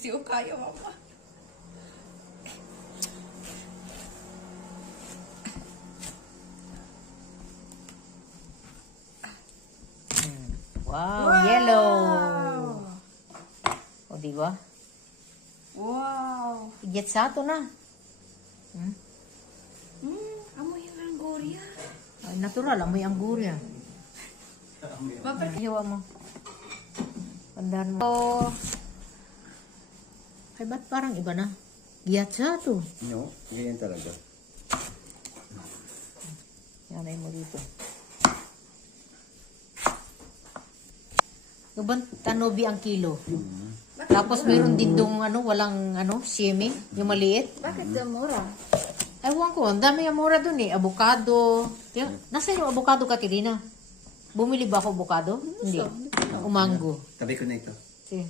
Kasi ko kaya, mama. Wow, yellow. O, di ba? Wow. Igyat sa ato na. Amoy yung Angoria. Ay, natural, amoy anggurya. Bakit? Hiwa mo. Pandan mo. Oh. Ay, ba't parang iba na? Igyat sa ato. No, ganyan talaga. Yanay mo dito. Ibang tanobi ang kilo. Tapos mayroon din dong walang simi, yung maliit. Bakit mura? Ewan ko, ang dami yung mura dun eh. Avocado. Nasaan yung avocado, Katerina? Bumili ba ako avocado? Hindi. O mango. Tabi ko na ito. Sige.